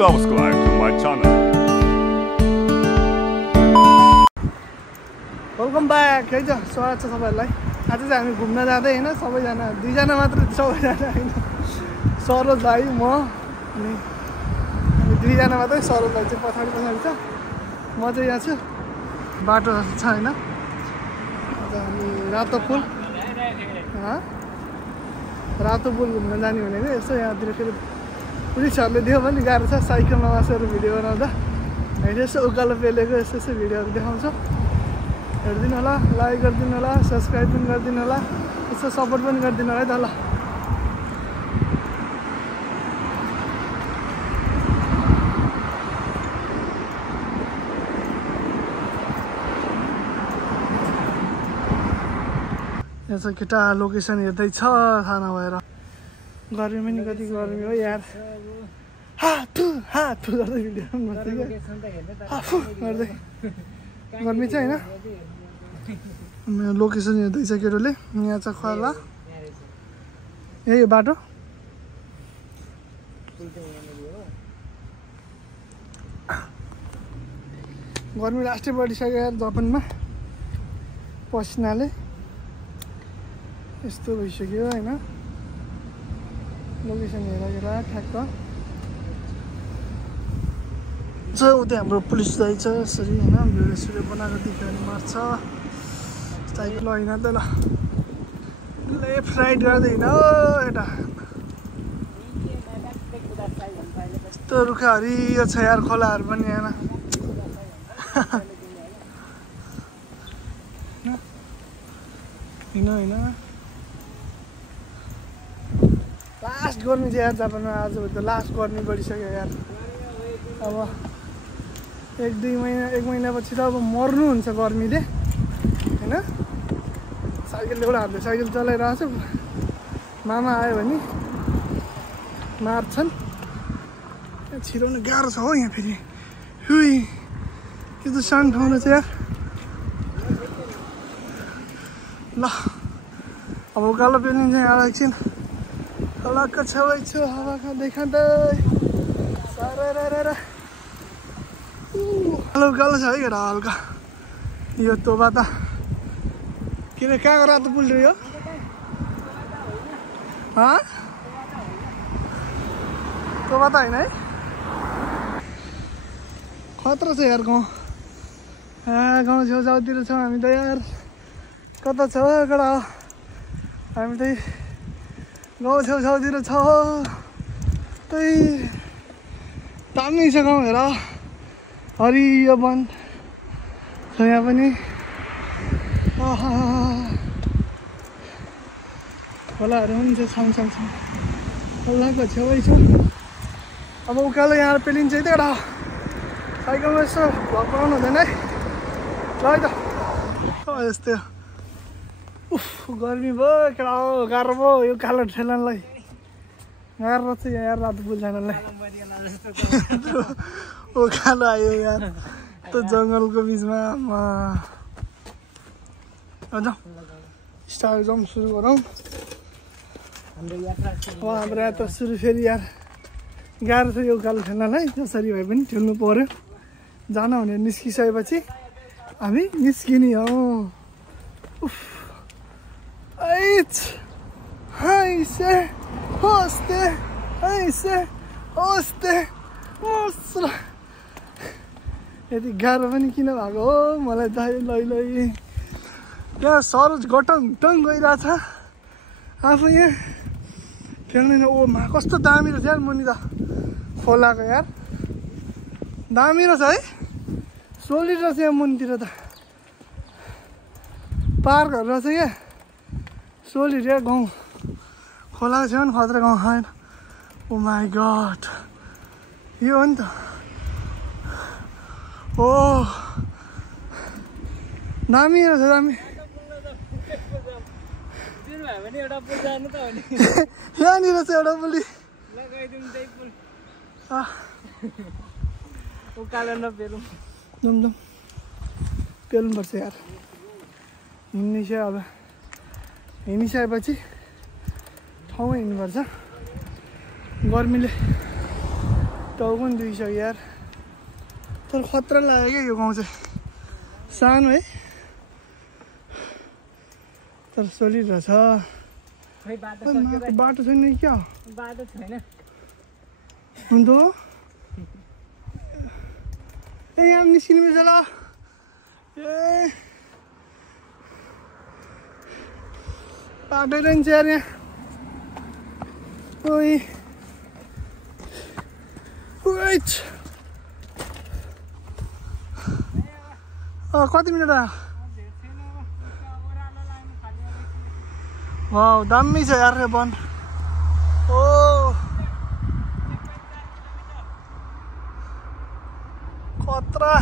subscribe to my channel. Welcome back है त स्वागत छ सबैलाई। आज चाहिँ हामी घुम्न जाँदै हैन, सबैजना दुईजना मात्र, सबैजना हैन, सरोज भाइ म अनि हामी दुईजना मात्रै। सरोज भाइ चाहिँ पछाडि छ, म चाहिँ यहाँ छु। बाटो छ हैन। आज हामी रातो पुल घुम्न जाने भनेको। यसो यहाँतिर फेरि पुलिसहरूले दियो भने गाह्रो छ साइकलमा बसेर भिडियो बनाउँदा। हामीले यसो उकालो पेलेको यसो भिडियोहरू देखाउँछौँ। हेरिदिनु होला, लाइक गरिदिनु होला, सब्सक्राइब पनि गरिदिनु होला, यसो सपोर्ट पनि गरिदिनु होला है त। ल यसो केटा लोकेसन हेर्दैछ थाहा नभएर। गर्मी पनि कति गर्मी हो यार। हातु गर्दै भिडियो गर्दै गर्मी छ हैन। लोकेसन हेर्दैछ केटोले। यहाँ छ खोला, यही बाटो। गर्मी लास्टै बढिसक्यो यार जापानमा, पसिनाले यस्तो भइसक्यो हैन। लोकेसन हेरेर ठ्याक्क छ उतै हाम्रो पुलिस दाइ छ। यसरी हैन भिडियो सुडियो बनाएर देख्यो भने मार्छ। साइकल होइन त। ल लेफ्ट राइट गर्दै हिँड यता। यस्तो रुखा हरियो छ यार, खोलाहरू पनि होइन। होइन लास्ट गर्मी चाहिँ यार जापानमा। आज त लास्ट गर्मी बढिसक्यो यार। अब एक महिनापछि त अब मर्नुहुन्छ गर्मीले हैन। साइकलले एउटा हातले साइकल चलाइरहेको छु। मामा आयो भने मार्छन्। छिराउन गाह्रो छ हो यहाँ फेरि। हुई के त सानो ठाउँ रहेछ यार। ल अब उकालो पेलिन्छ यहाँ एकछिन। खोलाको छेउै छु, हावा खाँदै उकालो छ है केटा हल्का। यो तोबा त किन कहाँको रातो पुल यो? तोबा त होइन है। खतरा छ यार गाउँ। गाउँ छेउछाउतिर छौँ हामी त यार। कता छ केटा? हामी त गाउँ छेउछाउतिर छ। त्यही दामी छ गाउँ हेर, हरियो वन छ यहाँ पनि। खोलाहरू पनि छ छाउछाउ। खोलाको छेउै छु। अब उकालो यहाँ पेलिन्छ है त एउटा। साइकलमा यसो भ्लग बनाउनु हुँदैन है। ल है त यस्तै गर्मी भयो केटा हो। गाह्रो भयो यो कालो ठेलानलाई। गाह्रो छ यार रातो पुल जानलाई। उकालो आयो यार त्यो जङ्गलको बिचमा। स्टार्ट जाउँ, सुरु गरौँ हाम्रो यात्रा सुरु। फेरि यार गाह्रो छ यो उकालो ठेलानलाई। जसरी भए पनि ठेल्नु पऱ्यो। जान भने निस्किसकेपछि हामी निस्किने हौ। यति गाह्रो पनि किन भएको हो मलाई थाहा। लै यहाँ सरोज गटङ गइरहेछ आफू यहाँ खेल्दैन। ओ मा कस्तो दामी रहेछ यार मुनि त खोलाको यार। दामी रहेछ है, सोलिड रहेछ यहाँ मुनितिर त। पार्कहरू रहेछ क्या, सोलिड या गाउँ। खोलाको छेउ नि खतरा गाउँ होइन। ओ माई गड यो हो नि त। ओ दामी रहेछ दामी। यहाँनिर चाहिँ एउटा पुली पेल्नुपर्छ यार। हिँडिसकेपछि ठाउँमा हिँड्नुपर्छ। गर्मीले टाउ पनि दुइसक्यो यार तर खतरा लाग्यो क्या यो गाउँ चाहिँ सानो है तर सोलिरहेछ बाटो छैन क्या बाटो छैन हुन त ए यहाँ निस्किनु मिल्छ ल ए बाटै रहन्छ यार यहाँ ओइ कति मिनट आयो वाउ दामी छ यार यो वन ओ खतरा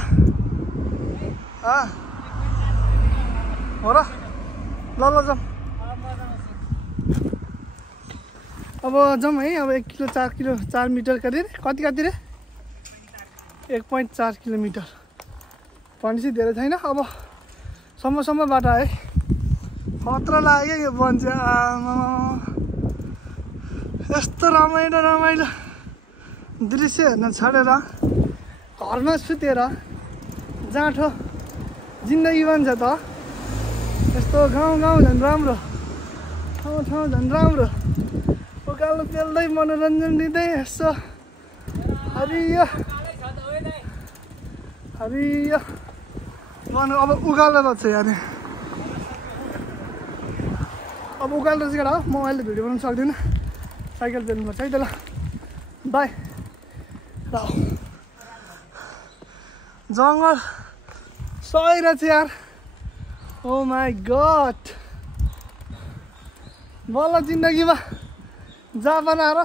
हो र ल जाउँ अब जाउँ है अब 1 किलो 4 किलो 4 मिटर कति रे 1.4 किलोमिटर भनेपछि धेरै छैन अब सम्म बाटो है खतरा लाग्यो यो वन चाहिँ यस्तो रमाइलो दृश्य हेर्न छाडेर घरमा सुतेर जाँठो जिन्दगी बन्छ त यस्तो गाउँ झन् राम्रो ठाउँ झन् राम्रो उकालो पेल्दै मनोरञ्जन दिँदै यसो हरियो मन अब उकालो रहेछ यहाँ अब उकालो चाहिँ केटा हो म अहिले भिडियो बनाउनु सक्दिनँ साइकल पेल्नुपर्छ है त ल बाई ल जङ्गल सही रहेछ यार ओ माई गड बल्ल जिन्दगीमा जापान आएर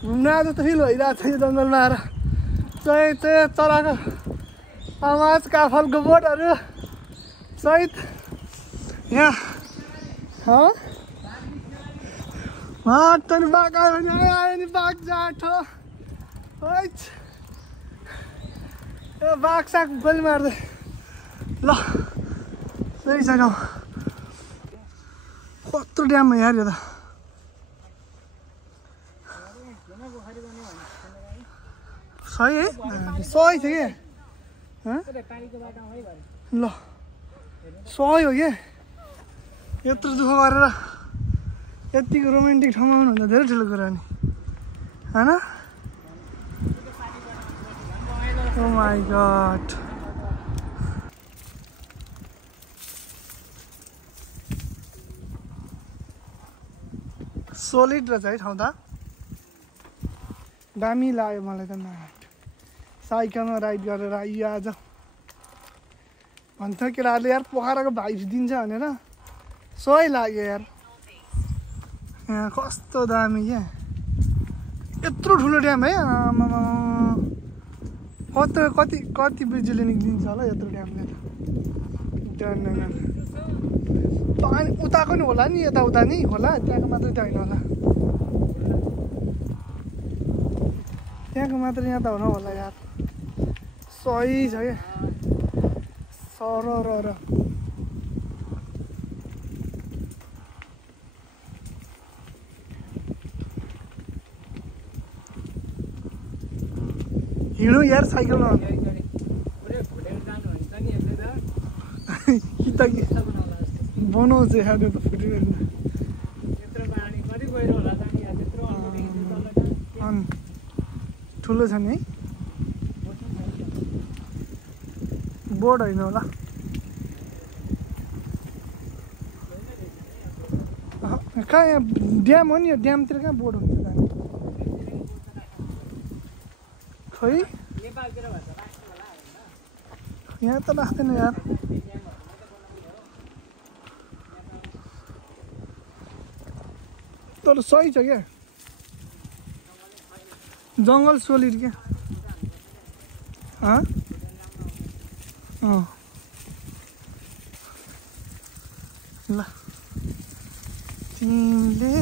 घुम्न आएर त फिल भइरहेको छ यो जङ्गलमा आएर चाहिँ चराको आवाज काफलको बोटहरू सहित यहाँ माटो बाघ आयो भने आयो नि बाघ जाँठो यो बाघ साग गोली मार्दै ल सही छैन कत्रो ड्याम हो यार यो त सही है सही थियो क्या ल सही हो क्या यत्रो दुःख गरेर यतिको रोमान्टिक ठाउँमा आउनुभन्दा धेरै ठुलो कुरा नि होइन ओ माई गड सोलिड रहेछ है ठाउँ त दामी लाग्यो मलाई त साइकलमा राइड गरेर आइयो आज भन्छ केटाहरूले यार पोखराको भाइब्स दिन्छ भनेर सही लाग्यो यार यहाँ कस्तो दामी क्या यत्रो ठुलो ड्याम है कति बिजुली निक्लिन्छ होला यत्रो ड्यामले त पानी उताको नि होला नि यताउता नि होला त्यहाँको मात्रै त होइन होला त्यहाँको मात्र यहाँ त हुन होला यार सही छ क्या सर हिँडौँ यार साइकलमा कि त बनाउँछ यार त्यो त फुटिरहेको ठुलो छ नि है बोर्ड होइन होला कहाँ यहाँ ड्याम हो नि यो ड्यामतिर कहाँ बोर्ड हुन्छ खै यहाँ त राख्दैन यार तर सही छ क्या जङ्गल सोलिड क्या ल तिमीले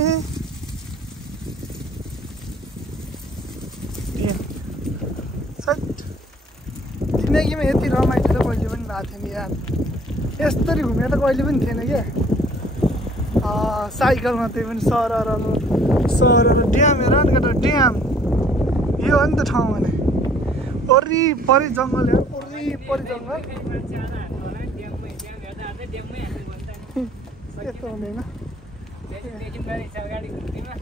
जिन्दगीमा यति रमाइलो त कहिले पनि भएको थिएन यार यस्तरी घुमेर त कहिले पनि थिएन क्या साइकलमा त्यही पनि सरर ड्याम हेर नि केटा ड्याम यो हो नि त ठाउँ भने वरिपरि जङ्गल हो वरिपरि जङ्गल यस्तो हुँदैन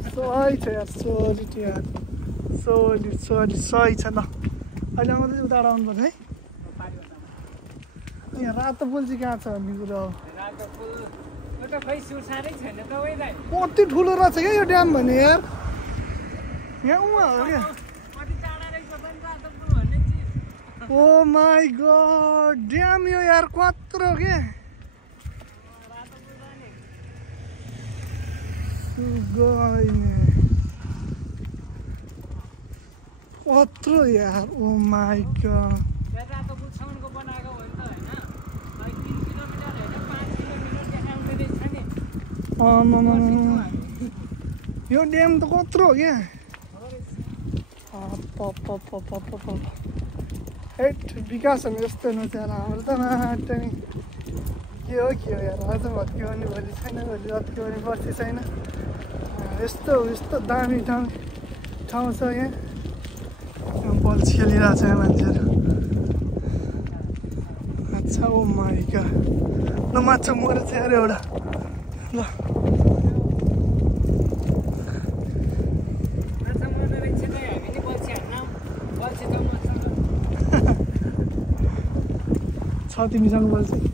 सही छ यार सोलिड यार सही छ ल अहिले आउँदै उता आउनुपर्छ है यहाँ रातो पुल चाहिँ कहाँ छ भन्ने कुरो हो कति ठुलो रहेछ क्या यो ड्याम भने यार यहाँ उहाँ हो क्या ओ माई गॉड ड्याम यो यार कत्रो के कत्रो यार ओ माई गॉड यो ड्याम त कत्रो हो क्या हेट विकास हुने यस्तो हुनु चाहिँ हाम्रो त के हो यार आज भत्क्यो भने भोलि छैन भोलि भत्क्यो भने पर्सि छैन यस्तो दामी ठाउँ छ यहाँ बल खेलिरहेको छ यहाँ मान्छेहरू अच्छा ओ माई गॉड ल माछा मरेछ यार एउटा ल छ तिमीसँग बल चाहिँ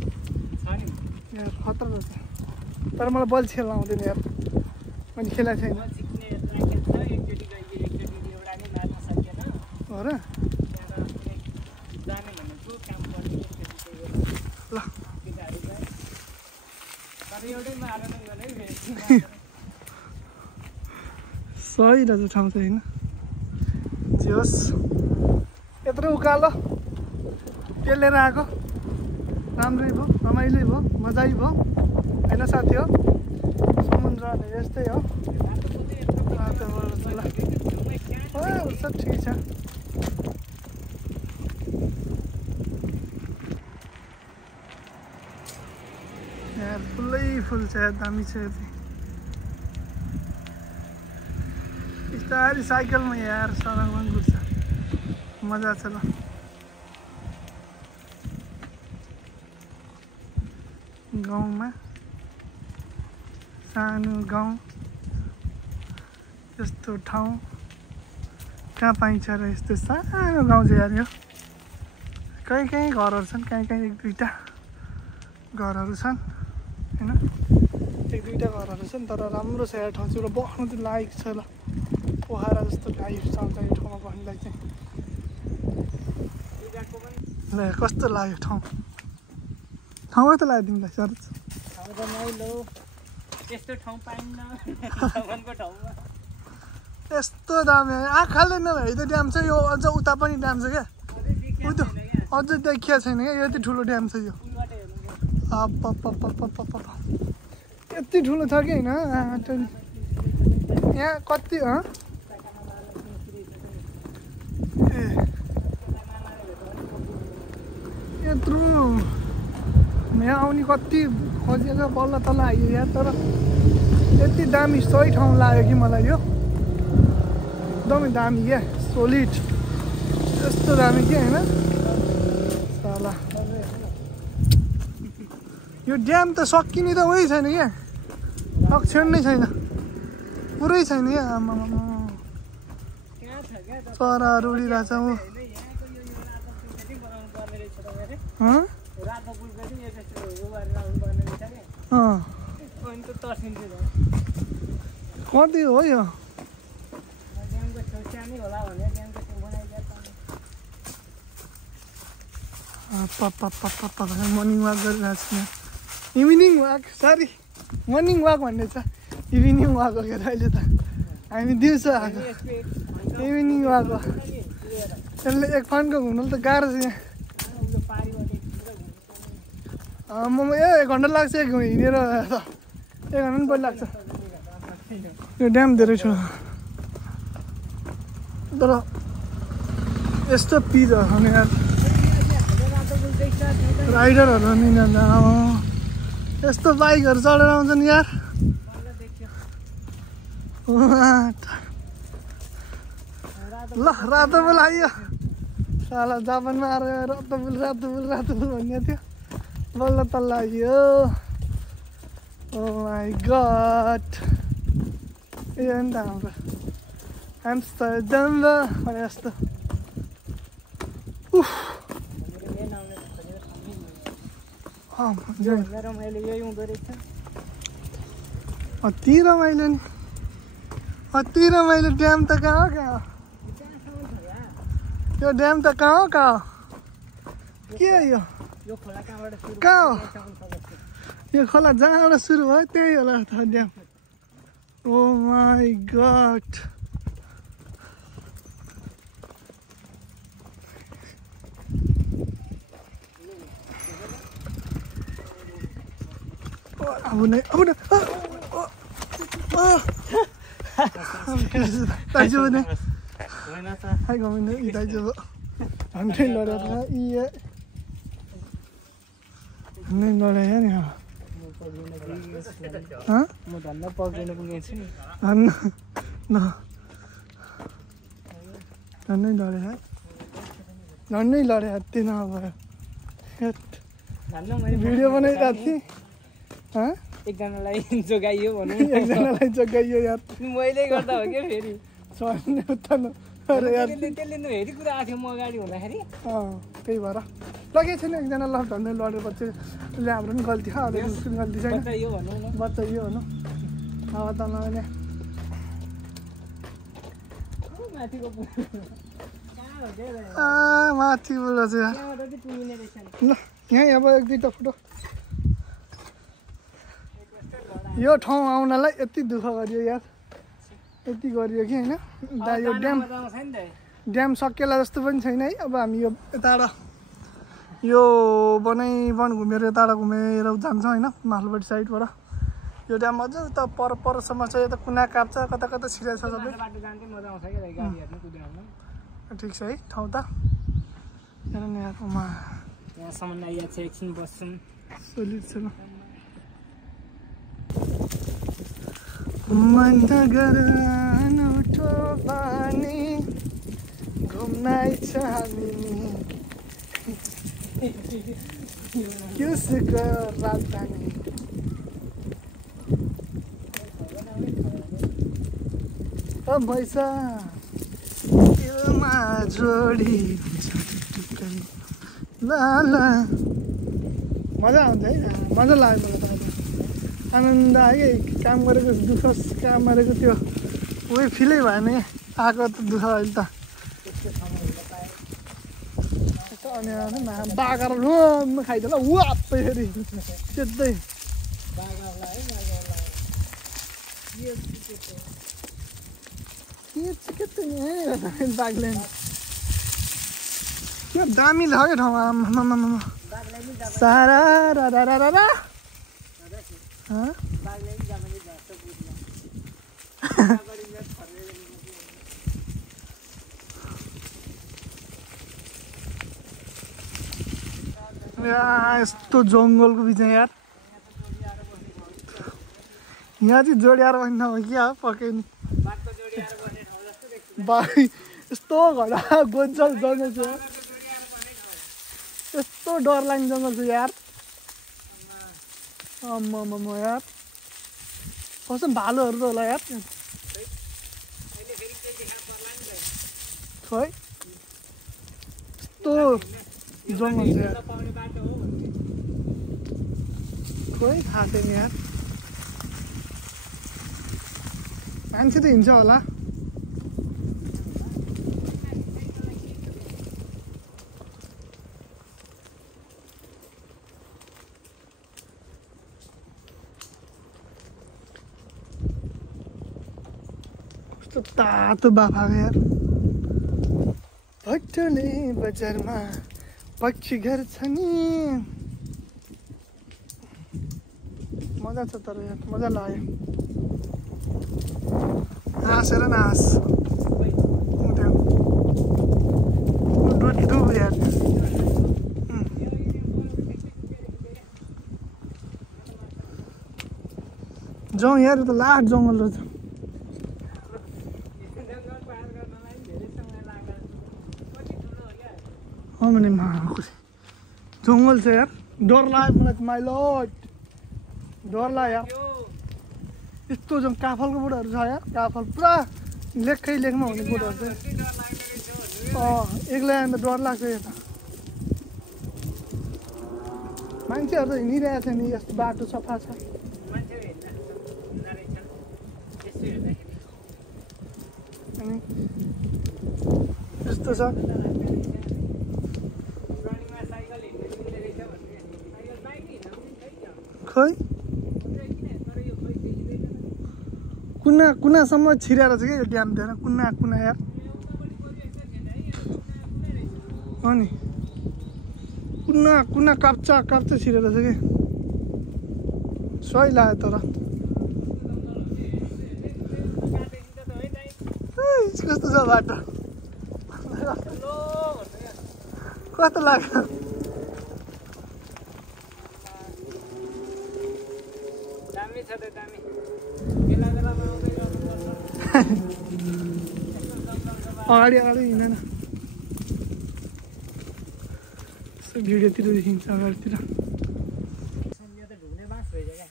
यार खतरा रहेछ तर मलाई बल खेल्न आउँदैन यार मैले खेलेको छैन हो र ल सही रहेछ ठाउँ चाहिँ होइन जे होस् यत्रो उकालो पेलेर आएको राम्रै भयो रमाइलो भयो मजै भयो होइन साथी हो समुद्र यस्तै हो सब ठिक छ यार फुल्लै फुल छ यार दामी छ बिस्तारै साइकलमा यार सडकमा घुर्छ मजा छ ल गाउँमा सानो गाउँ यस्तो ठाउँ कहाँ पाइन्छ र यस्तो सानो गाउँ चाहिँ यार यो कहीँ घरहरू छन् कहीँ एक दुईवटा घरहरू छन् होइन एक दुईवटा घरहरू छन् तर राम्रो छ यार ठाउँ चाहिँ एउटा बस्नु चाहिँ लायक छ ल पोखरा जस्तो लाइफ छ यो ठाउँमा बस्नुलाई चाहिँ ल कस्तो लाग्यो ठाउँ त लाग्यो तिमीलाई सर यस्तो दामी आँखाले नभए त ड्याम छ यो अझ उता पनि ड्याम छ क्या अझ देखिया छैन क्या यति ठुलो ड्याम छ यो यति ठुलो छ कि होइन यहाँ कति यत्रो यहाँ आउने कति खोजेको बल्ल तल आयो यहाँ तर यति दामी सही ठाउँ लाग्यो कि मलाई यो एकदमै दामी क्या सोलिड यस्तो दामी क्या होइन साला यो ड्याम त सकिने त उही छैन क्या लक्षण नै छैन पुरै छैन क्या आमामा चराहरू उडिरहेछ ऊ कति हो यो मर्निङ वाक गरिरहेको छु यहाँ evening walk sorry morning walk भन्ने छ इभिनिङ वाक हो क्या अहिले त हामी दिउँसो आएको इभिनिङ वाक हो त्यसले एक फान्को घुम्नु त गाह्रो छ यहाँ म 1 घन्टा लाग्छ हिँडेर त 1 घन्टा पनि बढी लाग्छ यो ड्याम धेरै ठुलो तर यस्तो पिजहरू हुने यार राइडरहरू नि यस्तो बाइकहरू चढेर आउँछन् यार ल रातो बुल आइयो साला जापानमा आएर रातो बुल भन्ने थियो बल्ल तल्ल आइयो ओ माई गड यो नि त हाम्रो एम्स्टर्डम भने जस्तो अति रमाइलो नि अति रमाइलो ड्याम त कहाँ यो ड्याम त कहाँ के यो कहाँ हो यो खोला जहाँबाट सुरु भयो त्यही होला त ड्याम ओ माई गड अब नै दाजु भने हाई घुम्नु यी दाजु हाम्रै लडेर हाम्रै लडायो नि झन्डै लडे त्यो नभयो भिडियो बनाइरहेको थिएँ एकजनालाई जोगाइयो भनौँ एकजनालाई जोगाइयो यार मैले गर्दा हो क्या फेरि त्यसले हेरी कुरा आएको थियो म अगाडि हुँदाखेरि त्यही भएर लगेको छैन एकजना ल झन्डै लडेपछि उसले हाम्रो पनि गल्ती छ अरू उसको पनि गल्ती छैन बचाइयो भनौँ न बचाइयो भनौँ अब त नआउने माथिको माथिबाट चाहिँ ल यहीँ अब एक दुईवटा फोटो यो ठाउँ आउनलाई यति दुःख गरियो यार यति गरियो कि होइन यो ड्याम सकिएला जस्तो पनि छैन है अब हामी यो यताबाट यो वन घुमेर यताबाट घुमेर जान्छौँ होइन मालबारी साइडबाट यो ड्याम अझ त परसम्म छ यता कुना काप्छ कता कता छिरेको छ सबै ठिक छ है ठाउँ त यहाँसम्म आइएको छ एकछिन बस्छौँ सोलिड छ मन नगर अनौठो बानी घुम्नै छ हामी यसको राजधानी पैसा योमा जोडी ल मजा आउँछ है मजा लाग्यो मलाई त आनन्द आयो काम गरेको दुःख काम गरेको त्यो उही फिलै भयो नि आएको त दुःख अहिले त अनि बाघर रोम खाइदियो ल वाप्पै फेरि त्यस्तै बाघले त्यो दामी लाग्यो ठाउँमा सारा यस्तो जङ्गलको बिचमा यार यहाँ चाहिँ जोडिएर बस्नु हो क्या पक्कै नि यस्तो घडा गोन्चल जङ्गल छ यस्तो डर लाग्ने जङ्गल छ यार आम्मामा यार कसम भालुहरू त होला यार खोइ यस्तो जङ्गल छ यार खोइ थाहा छैन यार मान्छे त हिँड्छ होला तातो बाफा यार भट्टले बजारमा पक्षी घर छ नि मजा छ तर यार मजा लाग्यो हाँसेर न हाँस डुब यार जाउँ यार त लास्ट जङ्गल रहेछ हाँ मैंने जंगल से यार डर लाग्यो मलाई माइ लर्ड डर लाग्यो यार यस्तो जङ काफलको बोटहरू छ यार काफल पुरा लेखै लेखमा हुने बोटहरू चाहिँ एक्लै अन्त डर लाग्छ यता मान्छेहरू त हिँडिरहेको छ नि यस्तो बाटो सफा छ अनि यस्तो छ खै कुना कुनासम्म छिरेर छ क्या यो ड्याम दिएर कुना कुना यार हो नि कुना कुना काप्चा काप्चा छिरेर छ कि सही लाग्यो तर कस्तो छ बाटो कस्तो लाग्यो दामी छ त दामी बेला बेलामा आउँदै गर्नुपर्छ अगाडि अगाडि हिँडेन भिडियोतिर देखिन्छ अगाडितिर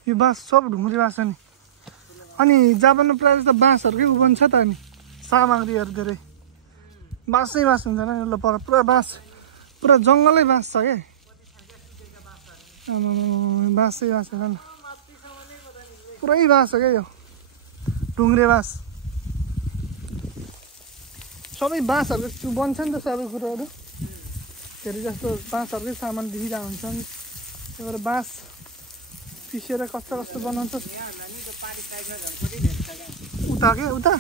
यो बाँस सब ढुङ्ग्रे बाँस छ नि अनि जापानमा प्रायः जस्तो बाँसहरूकै उबन छ त अनि सामग्रीहरू धेरै बाँसै बाँस हुन्छ नि ल पर पुरा बाँस पुरा जङ्गलै बाँस छ क्या बाँसै बाँस छ नि पुरै बाँस हो क्या यो ढुङ्ग्रे बाँस सबै बाँसहरूको बन्छ नि त सबै कुरोहरू धेरै जस्तो बाँसहरूकै सामान देखिरहेको हुन्छ नि त्यही भएर बाँस पिसेर कस्तो कस्तो बनाउँछ उता के उता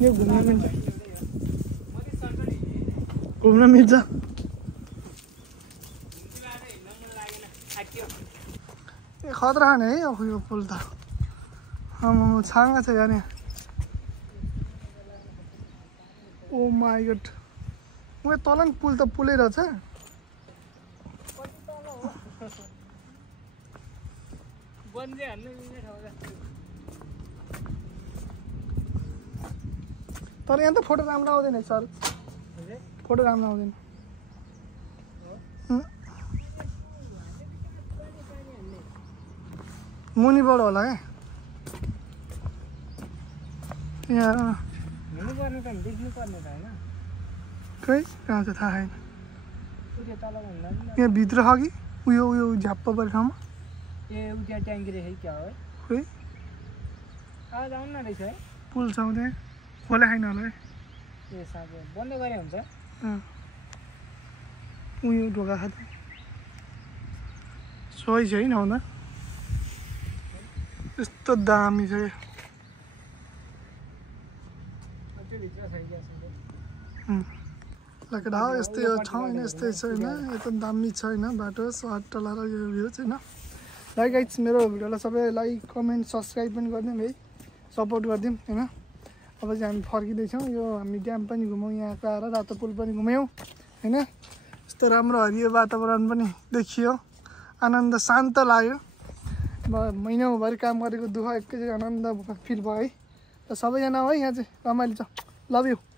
यो घुम्न मिल्छ घुम्न मिल्छ ए खतरा खाने है अब यो पुल त छाँगा छ यार यहाँ ओ माई गड उयो तल नि पुल त पुलै रहेछ तर यहाँ त फोटो राम्रो आउँदैन सर फोटो राम्रो आउँदैन मुनिबाट होला क्या यहाँ खै कहाँ छ थाहा छैन यहाँ भित्र छ कि उयो उयो झ्याप्प परेको ठाउँमा ए उता ट्याङ्की रहेछ क्या हो खै आवाज आउनु न रहेछ है पुल छ त्यहाँ खोला खाइन होला है ए साँझ बन्द गरे हुन्छ उयो ढोका खाँदै सही छ है नहुँदा यस्तो दामी छ लकेडा हो यस्तै छ होइन यस्तै छैन एकदम दामी छैन बाटो सहर टला र यो भ्यू छैन लाइक गाइज मेरो भिडियोलाई सबै लाइक कमेन्ट सब्सक्राइब पनि गरिदिउँ है सपोर्ट गरिदिउँ होइन अब चाहिँ हामी फर्किँदैछौँ यो हामी ड्याम पनि घुमौँ यहाँको आएर रातो पुल पनि घुम्यौँ होइन यस्तो राम्रो हरियो वातावरण पनि देखियो आनन्द शान्त लाग्यो अब महिनाभरि काम गरेको दुःख एकैचोटि आनन्द फिल भयो है र सबैजना है यहाँ चाहिँ रमाइलो छ लभ यू